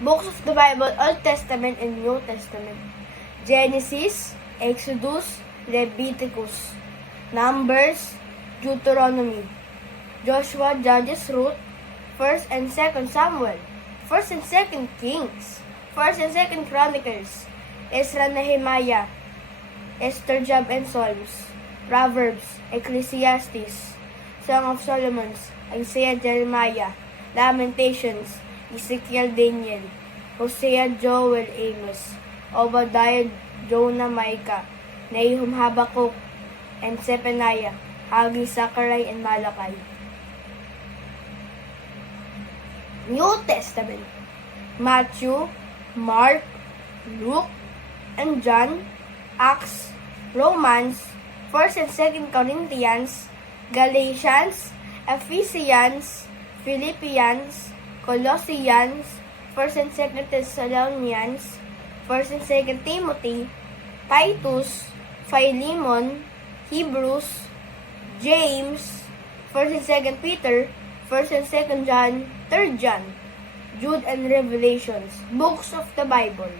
Books of the Bible, Old Testament and New Testament. Genesis, Exodus, Leviticus, Numbers, Deuteronomy, Joshua, Judges, Ruth, 1st and 2nd Samuel, 1st and 2nd Kings, 1st and 2nd Chronicles, Ezra, Nehemiah, Esther, Job, and Psalms, Proverbs, Ecclesiastes, Song of Solomon, Isaiah, Jeremiah, Lamentations, Ezekiel, Daniel, Hosea, Joel, Amos, Obadiah, Jonah, Micah, Nahum, Habakkuk, and Zephaniah, Haggai, Zechariah, and Malachi. New Testament: Matthew, Mark, Luke, and John, Acts, Romans, 1st and 2nd Corinthians, Galatians, Ephesians, Philippians, Colossians, 1st and 2nd Thessalonians, 1st and 2nd Timothy, Titus, Philemon, Hebrews, James, 1st and 2nd Peter, 1st and 2nd John, 3rd John, Jude, and Revelations. Books of the Bible.